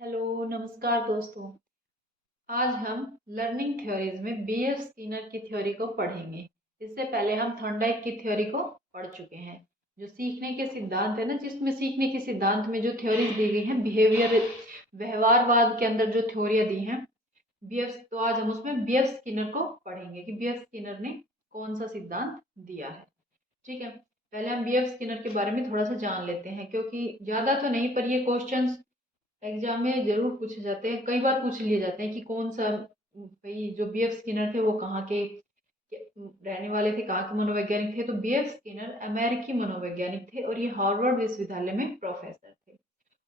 Hello, नमस्कार दोस्तों। आज हम लर्निंग थ्योरीज में बीएफ स्किनर की थ्योरी को पढ़ेंगे। इससे पहले हम थॉर्नडाइक की थ्योरी को पढ़ चुके हैं। जो सीखने के सिद्धांत है ना, जिसमें सीखने के सिद्धांत में जो थ्योरीज दी गई हैं, बिहेवियर व्यवहारवाद के अंदर जो थ्योरियाँ दी हैं बीएफ, तो आज हम उसमें बीएफ स्किनर को पढ़ेंगे कि बीएफ स्किनर ने कौन सा सिद्धांत दिया है। ठीक है, पहले हम बीएफ स्किनर के बारे में थोड़ा सा जान लेते हैं, क्योंकि ज़्यादा तो नहीं पर ये क्वेश्चंस एग्जाम में जरूर पूछे जाते हैं, कई बार पूछ लिए जाते हैं कि कौन सा भाई जो बीएफ स्किनर थे वो कहाँ के रहने वाले थे, कहाँ के मनोवैज्ञानिक थे। तो बीएफ स्किनर अमेरिकी मनोवैज्ञानिक थे और ये हार्वर्ड विश्वविद्यालय में प्रोफेसर थे।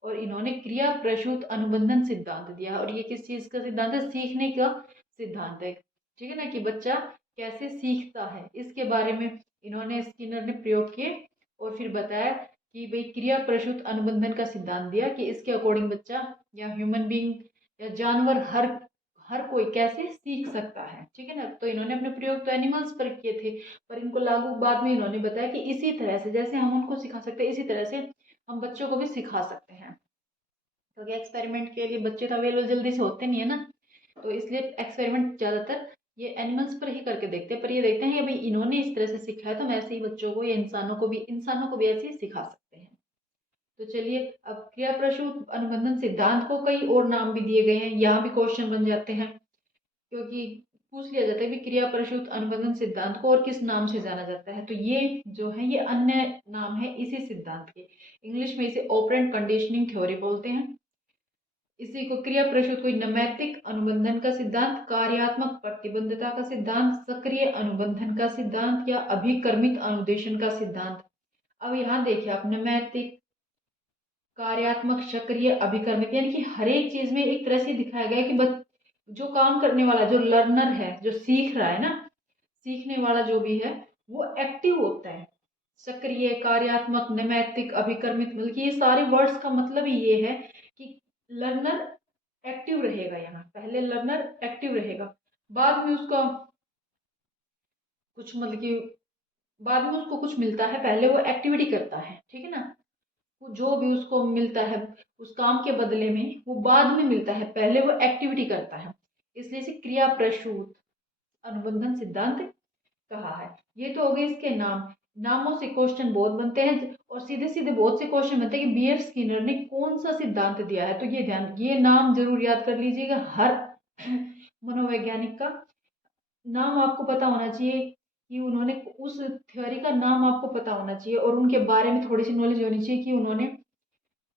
और इन्होंने क्रिया प्रसूत अनुबंधन सिद्धांत दिया। और ये किस चीज का सिद्धांत है? सीखने का सिद्धांत है। ठीक है ना, कि बच्चा कैसे सीखता है, इसके बारे में इन्होंने स्किनर ने प्रयोग किए और फिर बताया कि भाई क्रिया प्रसूत अनुबंधन का सिद्धांत दिया कि इसके अकॉर्डिंग बच्चा या ह्यूमन बीइंग या जानवर हर हर कोई कैसे सीख सकता है। ठीक है ना, तो इन्होंने अपने प्रयोग तो एनिमल्स पर किए थे, पर इनको लागू बाद में इन्होंने बताया कि इसी तरह से जैसे हम उनको सिखा सकते हैं, इसी तरह से हम बच्चों को भी सिखा सकते हैं। क्योंकि एक्सपेरिमेंट के लिए बच्चे तो अवेलेबल जल्दी से होते नहीं है ना, तो इसलिए एक्सपेरिमेंट ज़्यादातर ये एनिमल्स पर ही करके देखते हैं। पर ये देखते हैं कि भाई इन्होंने इस तरह से सिखाया तो हम ऐसे ही बच्चों को या इंसानों को भी ऐसे ही सिखा सकते हैं। तो चलिए, अब क्रिया प्रसूत अनुबंधन सिद्धांत को कई और नाम भी दिए गए हैं, यहाँ भी क्वेश्चन बन जाते हैं, क्योंकि पूछ लिया जाता है कि क्रिया प्रसूत अनुबंधन सिद्धांत को और किस नाम से जाना जाता है। तो ये जो है ये अन्य नाम है इसी सिद्धांत के। इंग्लिश में इसे ऑपरेंट कंडीशनिंग थ्योरी बोलते हैं। इसी को क्रिया प्रसूत को नैमित्तिक अनुबंधन का सिद्धांत, कार्यात्मक प्रतिबद्धता का सिद्धांत, सक्रिय अनुबंधन का सिद्धांत या अभिकर्मित अनुदेशन का सिद्धांत। अब यहाँ देखिए आप, नैमित्तिक, कार्यात्मक, सक्रिय, अभिकर्मित, यानी कि हर एक चीज में एक तरह से दिखाया गया है कि जो काम करने वाला, जो लर्नर है, जो सीख रहा है ना, सीखने वाला जो भी है वो एक्टिव होता है। सक्रिय, कार्यात्मक, नैमित्तिक, अभिकर्मित, मतलब कि ये सारे वर्ड्स का मतलब ही ये है कि लर्नर एक्टिव रहेगा। यहाँ पहले लर्नर एक्टिव रहेगा, बाद में उसका कुछ मतलब कि बाद में उसको कुछ मिलता है, पहले वो एक्टिविटी करता है। ठीक है ना, वो जो भी उसको मिलता है उस काम के बदले में वो बाद में मिलता है, पहले वो एक्टिविटी करता है। इसलिए इसे क्रिया प्रसूत अनुबंधन सिद्धांत कहा है। ये तो हो गए इसके नाम। नामों से क्वेश्चन बहुत बनते हैं और सीधे सीधे बहुत से क्वेश्चन बनते हैं कि बीएफ स्किनर ने कौन सा सिद्धांत दिया है। तो ये नाम जरूर याद कर लीजिएगा। हर मनोवैज्ञानिक का नाम आपको पता होना चाहिए, कि उन्होंने उस थ्योरी का नाम आपको पता होना चाहिए और उनके बारे में थोड़ी सी नॉलेज होनी चाहिए कि उन्होंने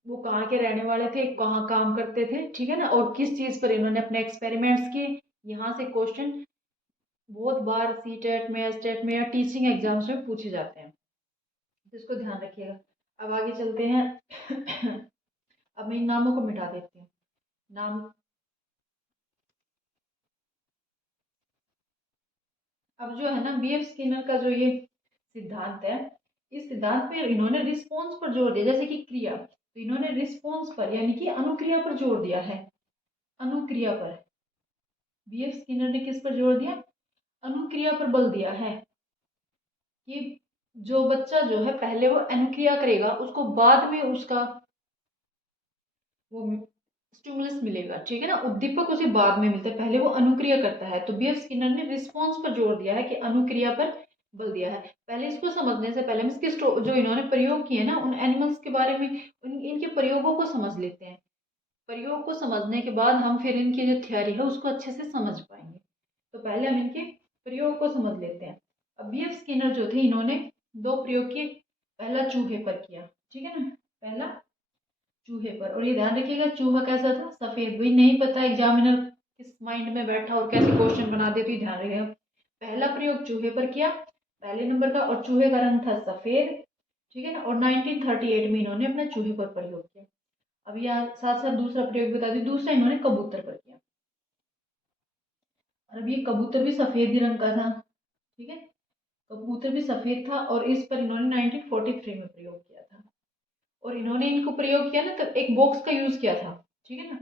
वो कहाँ के रहने वाले थे, कहाँ काम करते थे। ठीक है ना, और किस चीज़ पर इन्होंने अपने एक्सपेरिमेंट्स किए। यहाँ से क्वेश्चन बहुत बार सी टेट में, एस टेट में या टीचिंग एग्जाम्स में पूछे जाते हैं, तो इसको ध्यान रखिएगा। अब आगे चलते हैं। अब मैं इन नामों को मिटा देती हूँ। नाम, अब जो है ना बीएफ स्किनर का जो ये सिद्धांत है, इस सिद्धांत में इन्होंने रिस्पॉन्स पर जोर दिया। जैसे कि क्रिया, तो इन्होंने रिस्पॉन्स पर यानी कि अनुक्रिया पर जोर दिया है। अनुक्रिया पर बीएफ स्किनर ने किस पर जोर दिया? अनुक्रिया पर बल दिया है कि जो बच्चा जो है पहले वो अनुक्रिया करेगा, उसको बाद में उसका वो स्टिमुलस मिलेगा। ठीक है ना, उद्दीपक उसे बाद में मिलता है, पहले वो अनुक्रिया करता है। तो बीएफ स्किनर ने रिस्पॉन्स पर जोर दिया है कि अनुक्रिया पर बल दिया है। पहले इसको समझने से पहले हम इसके जो इन्होंने प्रयोग किए ना उन एनिमल्स के बारे में, इनके प्रयोगों को समझ लेते हैं। प्रयोग को समझने के बाद हम फिर इनकी जो थ्योरी है उसको अच्छे से समझ पाएंगे। तो पहले हम इनके प्रयोग को समझ लेते हैं। अब बीएफ स्किनर जो थे, इन्होंने दो प्रयोग किए। पहला चूहे पर किया। ठीक है ना, पहला चूहे पर। और ये ध्यान रखिएगा चूहा कैसा था? सफेद। भाई नहीं पता एग्जामिनर किस माइंड में बैठा और कैसे क्वेश्चन बना दे, तो ये ध्यान रखिएगा। पहला प्रयोग चूहे पर किया, पहले नंबर का, और चूहे का रंग था सफेद। ठीक है ना, और 1938 में इन्होंने अपना चूहे पर प्रयोग किया। अब यहाँ साथ साथ दूसरा प्रयोग बता दी, दूसरा इन्होंने कबूतर पर किया। और अब ये कबूतर भी सफेद ही रंग का था। ठीक है, कबूतर भी सफेद था और इस पर इन्होंने 1943 में प्रयोग किया था। और इन्होंने इनको प्रयोग किया ना, तब एक बॉक्स का यूज किया था। ठीक है ना,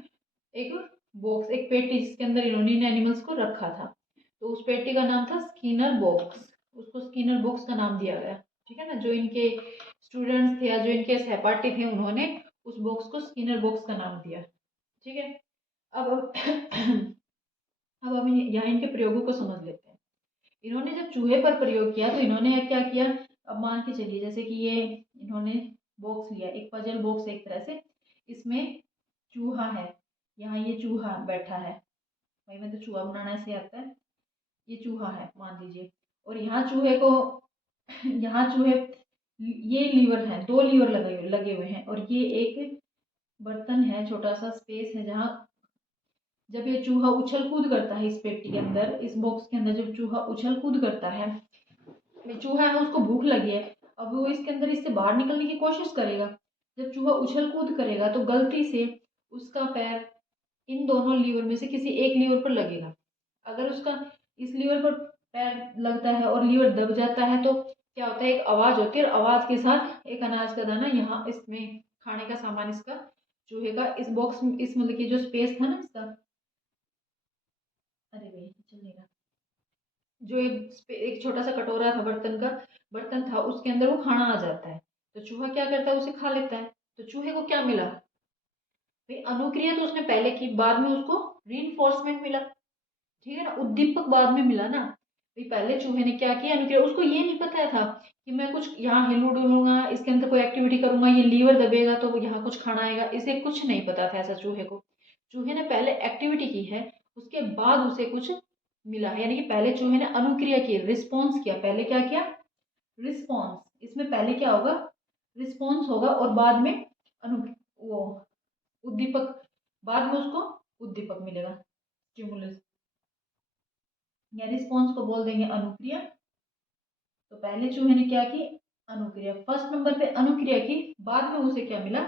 एक बॉक्स, एक पेटी, जिसके अंदर इन्होंने इन एनिमल्स को रखा था। तो उस पेटी का नाम था स्किनर बॉक्स। उसको स्किनर बॉक्स का नाम दिया गया। ठीक है ना, जो इनके स्टूडेंट्स थे या जो इनके सहपाठी थे, उन्होंने उस बॉक्स को स्किनर बॉक्स का नाम दिया। ठीक है। अब अब हम यहाँ इनके प्रयोगों को समझ लेते हैं। इन्होंने जब चूहे पर प्रयोग किया तो इन्होंने क्या किया, अब मान के चलिए जैसे कि ये इन्होंने बॉक्स लिया, एक पजल बॉक्स एक तरह से, इसमें चूहा है, यहाँ ये चूहा बैठा है, भाई मैं तो चूहा बनाना ऐसे आता है, ये चूहा है मान लीजिए, और यहाँ चूहे को यहाँ चूहे, ये लीवर है, 2 लीवर लगे हुए हैं, और ये एक बर्तन है, छोटा सा स्पेस है जहाँ जब ये चूहा उछल कूद करता है इस पेटी के अंदर, इस बॉक्स के अंदर जब चूहा उछल कूद करता है, चूहा है उसको भूख लगी है, अब वो इसके अंदर इससे बाहर निकलने की कोशिश करेगा। जब चूहा उछल कूद करेगा तो गलती से उसका पैर इन दोनों लीवर में से किसी एक लीवर पर लगेगा। अगर उसका इस लीवर पर पैर लगता है और लीवर दब जाता है तो क्या होता है, एक आवाज होती है, और आवाज के साथ एक अनाज का दाना यहाँ इसमें खाने का सामान इसका चूहे का इस बॉक्स में, इस मतलब की जो स्पेस था ना इसका, अरे भाई चल नहीं रहा, जो एक छोटा सा कटोरा था बर्तन का, बर्तन था, उसके अंदर वो खाना आ जाता है, तो चूहा क्या करता है, उसे खा लेता है। तो चूहे को क्या मिला भाई, अनुक्रिया तो उसने पहले की, बाद में उसको रीइंफोर्समेंट मिला, ठीक है ना, उद्दीपक बाद में मिला ना भाई। पहले चूहे ने क्या किया, अनुक्रिया, उसको ये नहीं पता था कि मैं कुछ यहाँ हिलू डुलूंगा, इसके अंदर कोई एक्टिविटी करूंगा, ये लीवर दबेगा तो यहाँ कुछ खाना आएगा, इसे कुछ नहीं पता था ऐसा चूहे को। चूहे ने पहले एक्टिविटी की है, उसके बाद उसे कुछ मिला है, यानी कि पहले चूहे ने अनुक्रिया की, रिस्पॉन्स किया, पहले क्या किया, रिस्पॉन्स, इसमें पहले क्या होगा, रिस्पॉन्स होगा, और बाद में अनु वो उद्दीपक, बाद में उसको उद्दीपक मिलेगा, स्टिमुलस, या रिस्पॉन्स को बोल देंगे अनुक्रिया। तो पहले चूहे ने क्या की, अनुक्रिया, फर्स्ट नंबर पे अनुक्रिया की, बाद में उसे क्या मिला,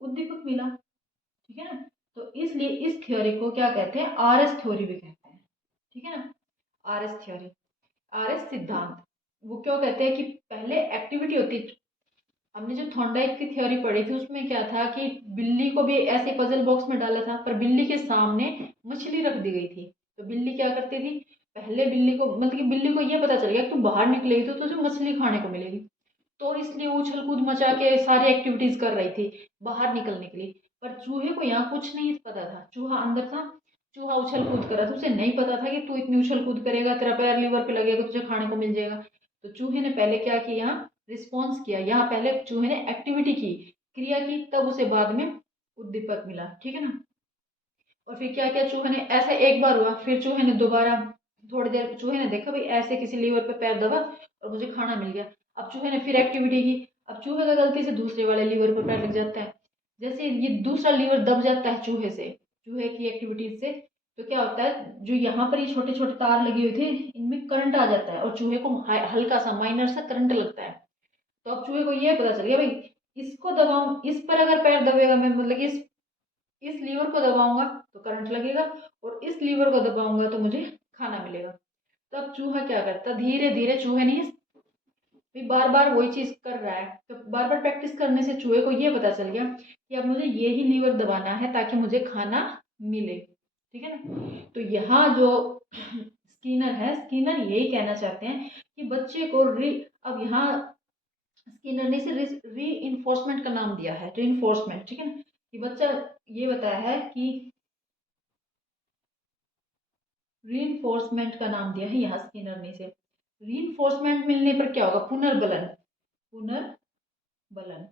उद्दीपक मिला, ठीक है ना। तो इसलिए इस थ्योरी को क्या कहते हैं, आरएस थ्योरी भी कहते हैं, ठीक है ना, आरएस थ्योरी, आरएस सिद्धांत। वो क्यों कहते हैं कि पहले एक्टिविटी होती, हमने जो थॉर्नडाइक की थ्योरी पढ़ी थी उसमें क्या था कि बिल्ली को भी ऐसे पजल बॉक्स में डाला था, पर बिल्ली के सामने मछली रख दी गई थी, तो बिल्ली क्या करती थी, पहले बिल्ली को मतलब कि बिल्ली को ये पता चल गया कि तू बाहर निकलेगी तो तुझे मछली खाने को मिलेगी, तो इसलिए वो उछल कूद मचा के सारी एक्टिविटीज कर रही थी बाहर निकलने के लिए। पर चूहे को यहाँ कुछ नहीं पता था, चूहा अंदर था, चूहा उछल कूद कर रहा था, उसे नहीं पता था कि तू इतनी उछल कूद करेगा तेरा पैर लीवर पे लगेगा तुझे खाने को मिल जाएगा। तो चूहे ने पहले क्या किया, यहाँ रिस्पॉन्स किया, यहाँ पहले चूहे ने एक्टिविटी की, क्रिया की, तब उसे बाद में उद्दीपक मिला, ठीक है ना। और फिर क्या किया चूहे ने, ऐसा एक बार हुआ, फिर चूहे ने दोबारा, थोड़ी देर चूहे ने देखा भाई ऐसे किसी लीवर पे पैर दबा और मुझे खाना मिल गया, अब चूहे ने फिर एक्टिविटी की, अब चूहे का गलती से दूसरे वाले लीवर पर पैर लग जाता है, जैसे ये दूसरा लीवर दब जाता है चूहे से, चूहे की एक्टिविटीज से, तो क्या होता है, जो यहाँ पर ये छोटे छोटे तार लगे हुए थे इनमें करंट आ जाता है और चूहे को हल्का सा माइनर सा करंट लगता है। तो अब चूहे को ये पता चल गया भाई, इसको दबाऊं, इस पर अगर पैर दबेगा, मैं मतलब कि इस लीवर को दबाऊंगा तो करंट लगेगा, और इस लीवर को दबाऊंगा तो मुझे खाना मिलेगा। तो अब चूहा क्या करता, धीरे धीरे, चूहे नहीं बार बार वही चीज कर रहा है, तो बार बार प्रैक्टिस करने से चूहे को ये पता चल गया कि अब मुझे ये ही लीवर दबाना है ताकि मुझे खाना मिले, ठीक है ना। तो यहाँ जो स्किनर है, स्किनर यही कहना चाहते हैं कि बच्चे को अब यहाँ स्किनर ने से री इन्फोर्समेंट का नाम दिया है, री इन्फोर्समेंट, ठीक है ना, कि बच्चा ये बताया है कि रीइंफोर्समेंट का नाम दिया है यहाँ स्किनर ने से। रीइंफोर्समेंट मिलने पर क्या होगा, पुनर्बलन, पुनर्बलन,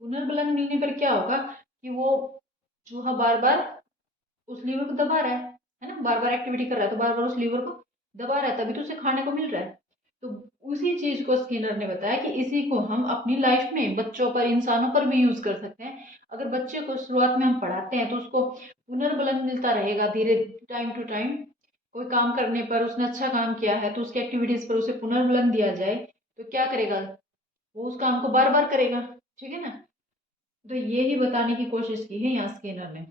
पुनर्बलन मिलने पर क्या होगा कि वो चूहा बार बार उस लीवर को दबा रहा है ना, बार बार एक्टिविटी कर रहा है तो बार बार उस लीवर को दबा रहा है, तभी तो उसे खाने को मिल रहा है। तो उसी चीज को स्किनर ने बताया कि इसी को हम अपनी लाइफ में बच्चों पर, इंसानों पर भी यूज कर सकते हैं। अगर बच्चे को शुरुआत में हम पढ़ाते हैं तो उसको पुनर्बलन मिलता रहेगा धीरे, टाइम टू टाइम, कोई काम करने पर उसने अच्छा काम किया है तो उसकी एक्टिविटीज पर उसे पुनर्बलन दिया जाए तो क्या करेगा, वो उस काम को बार बार करेगा, ठीक है ना। तो ये ही बताने की कोशिश की है यहाँ स्किनर ने।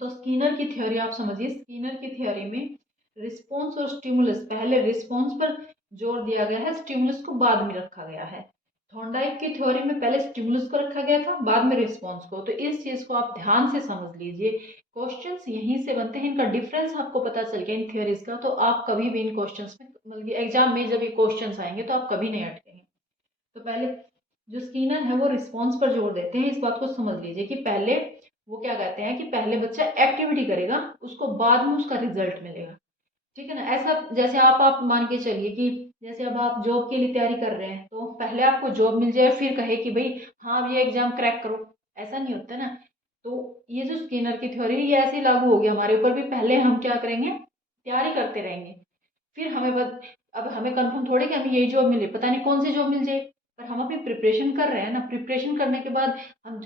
तो स्किनर की थ्योरी आप समझिए, स्किनर की थ्योरी में रिस्पॉन्स और स्टिमुलस, पहले रिस्पॉन्स पर जोर दिया गया है, स्टिमुलस को बाद में रखा गया है। थॉर्नडाइक की थ्योरी में पहले स्टिमुलस को रखा गया था, बाद में रिस्पॉन्स को। तो इस चीज को आप ध्यान से समझ लीजिए, क्वेश्चंस यहीं से बनते हैं, इनका डिफरेंस आपको पता चल गया इन थ्योरीज का, तो आप कभी भी इन क्वेश्चंस में, मतलब एग्जाम में जब ये क्वेश्चंस आएंगे तो आप कभी नहीं अटकेंगे। तो पहले जो स्किनर है वो रिस्पॉन्स पर जोर देते हैं। इस बात को समझ लीजिए कि पहले वो क्या कहते हैं कि पहले बच्चा एक्टिविटी करेगा, उसको बाद में उसका रिजल्ट मिलेगा। ठीक है ना। ऐसा जैसे आप मान के चलिए कि जैसे अब आप जॉब के लिए तैयारी कर रहे हैं, तो पहले आपको जॉब मिल जाए फिर कहे कि भाई हाँ अब ये एग्जाम क्रैक करो, ऐसा नहीं होता ना। तो ये जो स्किनर की थ्योरी ये ऐसे ही लागू होगी हमारे ऊपर भी। पहले हम क्या करेंगे, तैयारी करते रहेंगे, फिर अब हमें कंफर्म थोड़ी कि हमें यही जॉब मिले, पता नहीं कौन सी जॉब मिल जाए, पर हम अपनी प्रिपरेशन कर रहे हैं ना। प्रिपरेशन करने के बाद हम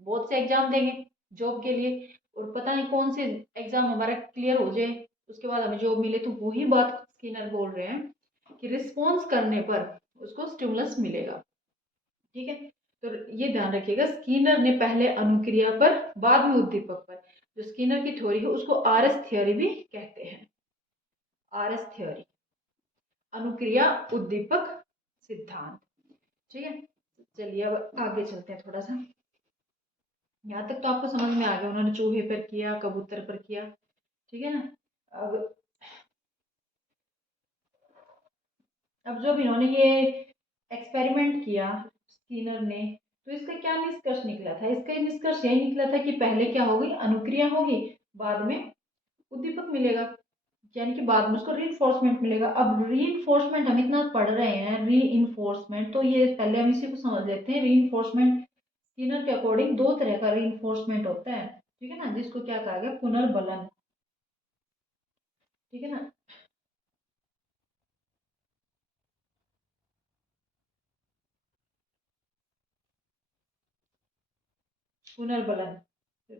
बहुत से एग्जाम देंगे जॉब के लिए, और पता नहीं कौन से एग्जाम हमारा क्लियर हो जाए, उसके बाद हमें जॉब मिले। तो वही बात स्किनर बोल रहे हैं कि रिस्पॉन्स करने पर उसको स्टिमुलस मिलेगा। ठीक है। तो ये ध्यान रखिएगा, स्किनर ने पहले अनुक्रिया पर बाद में उद्दीपक पर। जो स्किनर की थ्योरी है उसको आरएस थ्योरी भी कहते हैं। आरएस थ्योरी, अनुक्रिया उद्दीपक सिद्धांत। ठीक है। चलिए अब आगे चलते हैं थोड़ा सा। यहाँ तक तो आपको समझ में आ गया, उन्होंने चूहे पर किया, कबूतर पर किया। ठीक है ना। अब जब इन्होंने ये एक्सपेरिमेंट किया स्किनर ने, तो इसका क्या निष्कर्ष निकला था? इसका निष्कर्ष यही निकला था कि पहले क्या होगी, अनुक्रिया होगी, बाद में उद्दीपक मिलेगा, यानी कि बाद में उसको रीइंफोर्समेंट मिलेगा। अब रीइंफोर्समेंट हम इतना पढ़ रहे हैं, रीइंफोर्समेंट, तो ये पहले हम इसी को समझ लेते हैं। रीइंफोर्समेंट स्किनर के अकॉर्डिंग दो तरह का रीइंफोर्समेंट होता है। ठीक है ना, जिसको क्या कहा गया, पुनर्बलन। ठीक है ना। पुनर्बलन, तो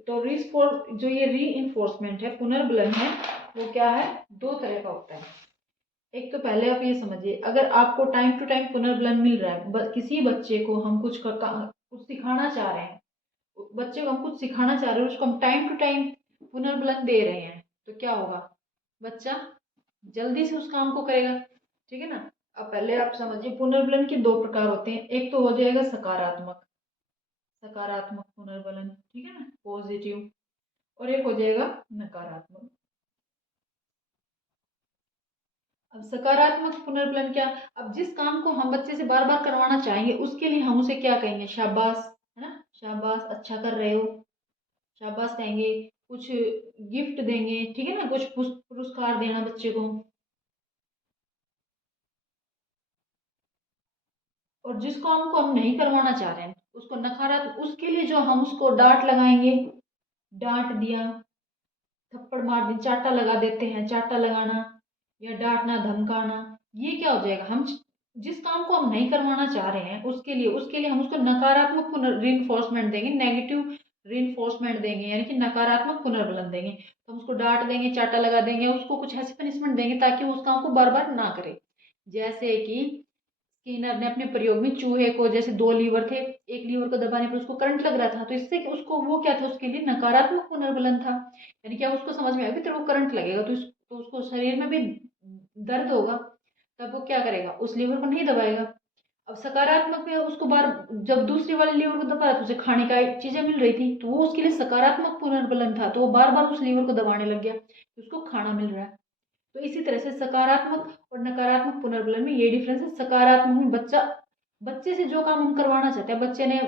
जो ये री पुनर्बलन है, वो क्या है, दो तरह का होता है। एक तो पहले आप ये समझिए, अगर आपको टाइम टू टाइम पुनर्बलन मिल रहा है, किसी बच्चे को हम कुछ सिखाना चाह रहे हैं, बच्चे को हम कुछ सिखाना चाह रहे हैं, उसको हम टाइम टू टाइम पुनर्बलन दे रहे हैं, तो क्या होगा, बच्चा जल्दी से उस काम को करेगा। ठीक है ना। अब पहले आप समझिए, पुनर्बलन के दो प्रकार होते हैं। एक तो हो जाएगा सकारात्मक, सकारात्मक पुनर्बलन, ठीक है ना, पॉजिटिव। और एक हो जाएगा नकारात्मक। अब सकारात्मक पुनर्बलन क्या, अब जिस काम को हम बच्चे से बार बार करवाना चाहेंगे, उसके लिए हम उसे क्या कहेंगे, शाबाश, है ना, शाबाश, अच्छा कर रहे हो, शाबाश कहेंगे, कुछ गिफ्ट देंगे, ठीक है ना, कुछ पुरस्कार देना बच्चे को। और जिस काम को हम नहीं करवाना चाह रहे हैं, उसको नकारात्मक, उसके लिए जो हम उसको डांट लगाएंगे, डांट दिया, थप्पड़ मार दी, चाटा लगा देते हैं, चाटा लगाना या डांटना, धमकाना, ये क्या हो जाएगा, हम जिस काम को हम नहीं करवाना चाह रहे हैं, उसके लिए हम उसको नकारात्मक रीइंफोर्समेंट देंगे, नेगेटिव रीइंफोर्समेंट देंगे, यानी कि नकारात्मक पुनर्बलन देंगे। तो हम उसको डांट देंगे, चाटा लगा देंगे, उसको कुछ ऐसी पनिशमेंट देंगे ताकि वो उस काम को बार बार ना करे। जैसे कि स्किनर ने अपने प्रयोग में चूहे को, जैसे दो लीवर थे, एक लीवर को दबाने पर उसको करंट लग रहा था, तो इससे उसको वो क्या था, उसके लिए नकारात्मक पुनर्बलन था। यानी क्या, उसको समझ में आया कि तेरे को करंट लगेगा, तो उसको शरीर में भी दर्द होगा, तब वो क्या करेगा, उस लीवर को नहीं दबाएगा। अब सकारात्मक में उसको बार, जब दूसरी वाले लीवर को दबा रहा था, उसे खाने का चीजें मिल रही थी, तो वो उसके लिए सकारात्मक पुनर्बलन था, तो वो बार बार उस लीवर को दबाने लग गया, तो उसको खाना मिल रहा है। तो इसी तरह से सकारात्मक और नकारात्मक पुनर्बलन में ये डिफरेंस है। सकारात्मक में बच्चे से जो काम हम करवाना चाहते हैं, बच्चे ने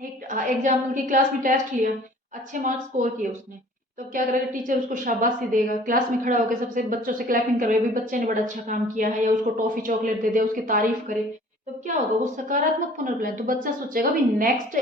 एक एग्जाम्पल की क्लास में टेस्ट लिया, अच्छे मार्क्स स्कोर किए उसने, तो क्या करेगा, टीचर उसको शाबाशी देगा, क्लास में खड़ा होकर सबसे बच्चों से क्लैपिंग करवाए, भी बच्चे ने बड़ा अच्छा काम किया है, या उसको टॉफी चॉकलेट दे दे, उसकी तारीफ करे, तो क्या होगा, वो सकारात्मक पुनर्बलन। तो बच्चा सोचेगा भी नेक्स्ट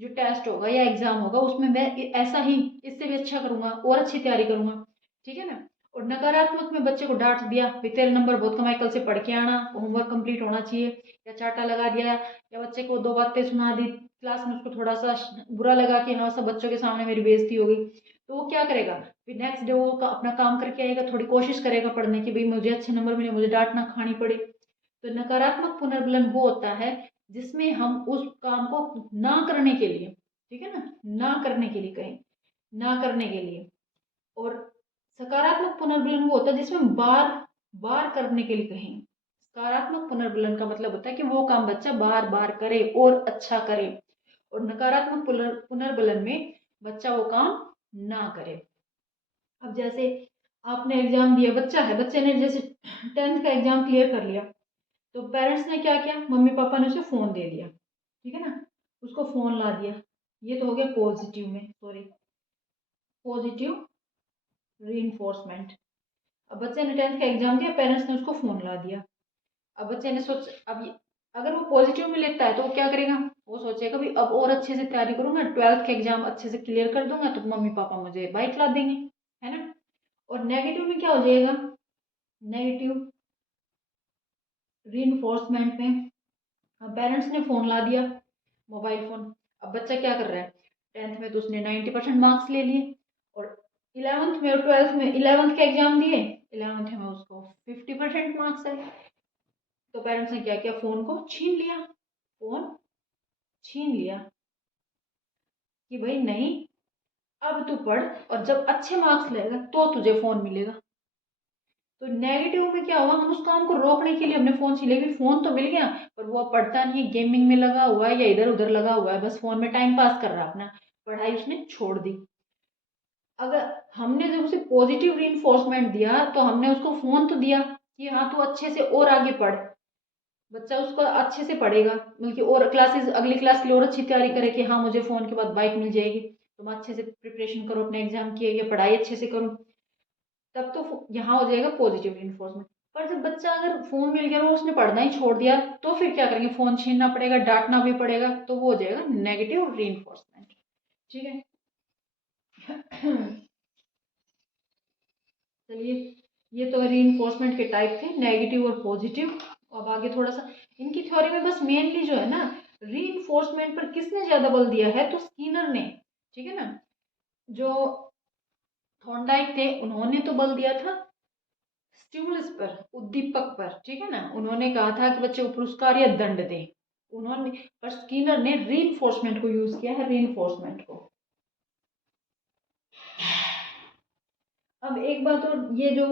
जो टेस्ट होगा या एग्जाम होगा, उसमें मैं ऐसा ही, इससे भी अच्छा करूंगा और अच्छी तैयारी करूंगा। ठीक है ना। और नकारात्मक में बच्चे को डांट दिया, भी तेरे नंबर बहुत कम आए, कल से पढ़ के आना, होमवर्क कंप्लीट होना चाहिए, या चाटा लगा दिया, या बच्चे को दो बातें सुना दी, क्लास में उसको थोड़ा सा बुरा लगा कि हाँ सब बच्चों के सामने मेरी बेइज्जती हो गई, तो वो क्या करेगा, फिर नेक्स्ट डे वो अपना काम करके आएगा, थोड़ी कोशिश करेगा पढ़ने की, भाई मुझे अच्छे नंबर मिले, मुझे डांट ना खानी पड़े। तो नकारात्मक पुनर्बलन वो होता है जिसमें हम उस काम को ना करने के लिए, ठीक है ना करने के लिए कहें, ना करने के लिए। और सकारात्मक पुनर्बलन वो होता है जिसमें बार बार करने के लिए कहें। सकारात्मक पुनर्बलन का मतलब होता है कि वो काम बच्चा बार बार करे और अच्छा करे, और नकारात्मक पुनर्बलन में बच्चा वो काम ना करे। अब जैसे आपने एग्जाम दिया, बच्चा है, बच्चे ने जैसे 10th का एग्जाम क्लियर कर लिया, तो पेरेंट्स ने क्या किया, मम्मी पापा ने उसे फोन दे दिया, ठीक है ना, उसको फोन ला दिया। ये तो हो गया पॉजिटिव में, सॉरी, पॉजिटिव रीइंफोर्समेंट। अब बच्चे ने 10th का एग्जाम दिया, पेरेंट्स ने उसको फोन ला दिया। अब बच्चे ने सोच, अब अगर वो पॉजिटिव में लेता है तो वो क्या करेगा, वो सोचेगा भी अब और अच्छे से तैयारी करूंगा, 12th का एग्जाम अच्छे से क्लियर कर दूंगा तो मम्मी पापा मुझे बाइक ला देंगे, है ना। और नेगेटिव में क्या हो जाएगा, नेगेटिव रीइंफोर्समेंट में पेरेंट्स ने फोन ला दिया, मोबाइल फोन। अब बच्चा क्या कर रहा है, 10th में तो उसने 90% मार्क्स ले लिए, और 11th में और 12th में, 11th के एग्जाम दिए, 11th में उसको 50% मार्क्स आए। तो पेरेंट्स ने क्या किया, फोन को छीन लिया, फोन छीन लिया कि भाई नहीं, अब तू पढ़ और जब अच्छे मार्क्स लेगा तो तुझे फोन मिलेगा। तो नेगेटिव में क्या हुआ, हम उस काम को रोकने के लिए हमने फोन छीन लिया, फोन तो मिल गया पर वो अब पढ़ता नहीं है, गेमिंग में लगा हुआ है या इधर उधर लगा हुआ है, बस फोन में टाइम पास कर रहा है अपना, पढ़ाई उसने छोड़ दी। अगर हमने जब उसे पॉजिटिव रीइंफोर्समेंट दिया तो हमने उसको फोन तो दिया कि हाँ तू अच्छे से और आगे पढ़, बच्चा उसको अच्छे से पढ़ेगा, बल्कि और क्लासेस, अगली क्लास के लिए और अच्छी तैयारी करे कि हाँ मुझे फोन के बाद बाइक मिल जाएगी, तुम अच्छे से प्रिपरेशन करो अपने एग्जाम की, ये पढ़ाई अच्छे से करो, तब तो यहाँ हो जाएगा पॉजिटिव इन्फोर्समेंट। पर जब बच्चा अगर फोन मिल गया और उसने पढ़ना ही छोड़ दिया तो फिर क्या करेंगे, फोन छीनना पड़ेगा, डांटना भी पड़ेगा, तो वो हो जाएगा नेगेटिव रीइंफोर्समेंट। ठीक है। चलिए, ये तो रीइंफोर्समेंट के टाइप थे, नेगेटिव और पॉजिटिव। अब आगे थोड़ा सा इनकी थ्योरी में बस मेनली जो है ना, रीइंफोर्समेंट पर किसने ज्यादा बल दिया है, तो स्कीनर ने। ठीक है ना, जो थॉर्नडाइक थे उन्होंने तो बल दिया था स्टिमुलस पर, उद्दीपक पर। ठीक है ना, उन्होंने कहा था कि बच्चे को पुरस्कार या दंड दें, उन्होंने, पर स्कीनर ने रीइंफोर्समेंट को यूज किया है, रीइंफोर्समेंट को। अब एक बात और, ये जो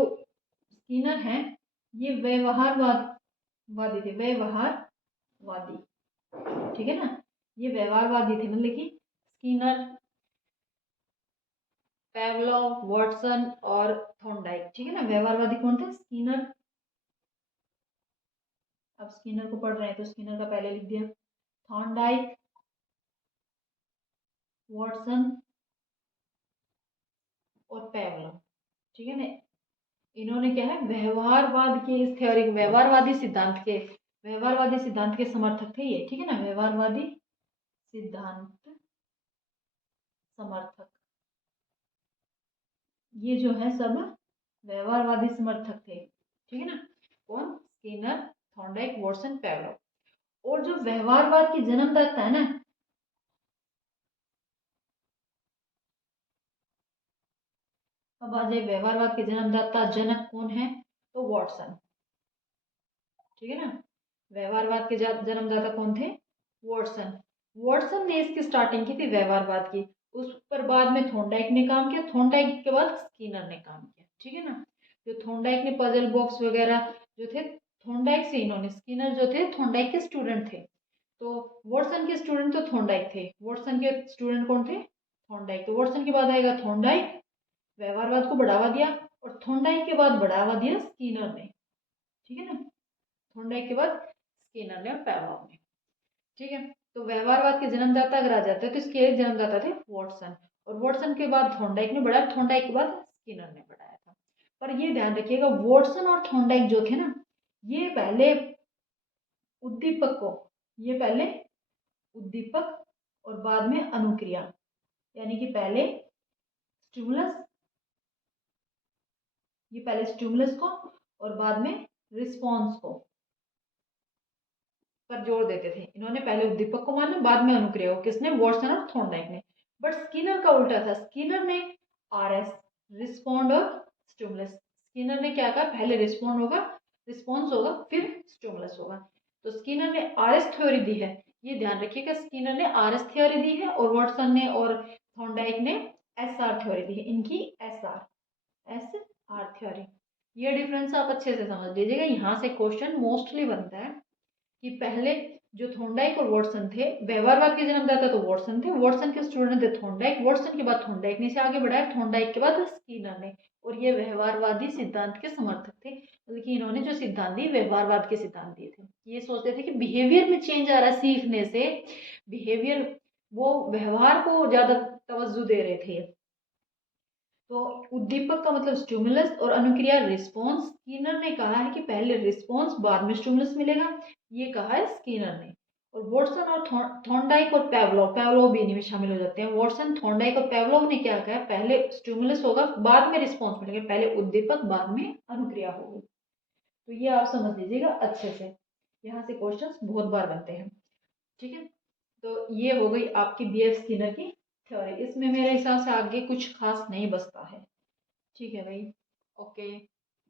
स्कीनर है ये व्यवहारवादी थे, व्यवहारवादी। ठीक है ना, ये व्यवहारवादी थे, मतलब कि स्कीनर, पेवलोव, वॉटसन और थॉर्नडाइक। ठीक है ना, व्यवहारवादी कौन थे, स्कीनर। अब स्कीनर को पढ़ रहे हैं तो स्कीनर का पहले लिख दिया, थॉर्नडाइक, वॉटसन और पेवलोव। ठीक है ना, इन्होंने क्या है, व्यवहारवाद के इस थ्योरी, व्यवहारवादी सिद्धांत के समर्थक थे ये। ठीक है ना, व्यवहारवादी सिद्धांत समर्थक, ये जो है सब व्यवहारवादी समर्थक थे। ठीक है ना, कौन, स्किनर, थॉर्नडाइक, वॉटसन, पेवलोव। और जो व्यवहारवाद की जन्मदाता है ना, अब आ जाए व्यवहारवाद के जन्मदाता, जनक कौन है, तो वॉटसन। ठीक है ना, व्यवहारवाद के जन्मदाता कौन थे, वॉटसन। वॉटसन ने इसकी स्टार्टिंग की थी व्यवहारवाद की, उस पर बाद में थॉर्नडाइक ने काम किया, थॉर्नडाइक के बाद स्किनर ने काम किया। ठीक है ना, जो थॉर्नडाइक ने पजल बॉक्स वगैरह जो थे, थॉर्नडाइक से इन्होंने, स्किनर जो थे थॉर्नडाइक के स्टूडेंट थे, तो वॉटसन के स्टूडेंट तो थॉर्नडाइक थे, वॉटसन के स्टूडेंट कौन थे, थॉर्नडाइक। तो वॉटसन के बाद आएगा थॉर्नडाइक, व्यवहारवाद को बढ़ावा दिया, और थॉर्नडाइक के बाद बढ़ावा दिया स्किनर ने। ठीक है ना, थॉर्नडाइक के बाद स्किनर ने और पेवलोव ने। ठीक है, तो व्यवहारवाद के जन्मदाता अगर आ जाते हैं तो इसके जन्मदाता थे वॉटसन, और वॉटसन के बाद थॉर्नडाइक ने बढ़ाया, थॉर्नडाइक के बाद स्किनर ने बढ़ाया था। पर ये ध्यान रखिएगा, वॉटसन और थॉर्नडाइक जो थे ना, ये पहले उद्दीपक को, ये पहले उद्दीपक और बाद में अनुक्रिया, यानी कि पहले स्टिमुलस, ये पहले स्टिमुलस को और बाद में रिस्पॉन्स को पर जोर देते थे। इन्होंने पहले उद्दीपक को माना, बाद में अनुक्रिया को, किसने, वॉटसन और थॉर्नडाइक ने। बट स्किनर का उल्टा था, स्किनर ने आरएस, रिस्पॉन्ड और स्टिमुलस, स्किनर ने क्या कहा, पहले रिस्पॉन्ड होगा, रिस्पॉन्स होगा, फिर स्टिमुलस होगा। तो स्किनर ने आरएस थ्योरी दी है, ये ध्यान रखिएगा, स्किनर ने आरएस थ्योरी दी है और वॉटसन ने और थॉर्नडाइक ने एसआर थ्योरी दी है, इनकी एसआर थ्योरी। ये डिफरेंस आप अच्छे से समझ लीजिएगा, यहाँ से क्वेश्चन मोस्टली बनता है कि पहले जो थॉर्नडाइक और वॉटसन थे, व्यवहारवाद के जन्मदाता तो वॉटसन थे, वॉटसन के स्टूडेंट थे थॉर्नडाइक, वॉटसन के बाद थॉर्नडाइक ने इसे आगे बढ़ाया, थॉर्नडाइक के बाद स्किनर ने, और ये व्यवहारवादी सिद्धांत के समर्थक थे, बल्कि इन्होंने जो सिद्धांत दिए व्यवहारवाद के सिद्धांत दिए थे। ये सोचते थे कि बिहेवियर में चेंज आ रहा है सीखने से, बिहेवियर, वो व्यवहार को ज़्यादा तवज्जो दे रहे थे। तो उद्दीपक का मतलब स्टिमुलस और अनुक्रिया रिस्पॉन्स। स्किनर ने कहा है कि पहले रिस्पॉन्स बाद में स्टिमुलस मिलेगा, ये कहा है स्किनर ने। और वॉटसन और थॉर्नडाइक और पेवलोव, पेवलोव भी इन्हीं में शामिल हो जाते हैं। वॉटसन, थॉर्नडाइक और पेवलोव ने क्या कहा, पहले स्टिमुलस होगा बाद में रिस्पॉन्स मिलेगा, पहले उद्दीपक बाद में अनुक्रिया होगी। तो ये आप समझ लीजिएगा अच्छे से, यहाँ से क्वेश्चंस बहुत बार बनते हैं। ठीक है, तो ये हो गई आपकी बीएफ स्किनर की थ्योरी। इसमें मेरे हिसाब से आगे कुछ खास नहीं बचता है। ठीक है भाई, ओके।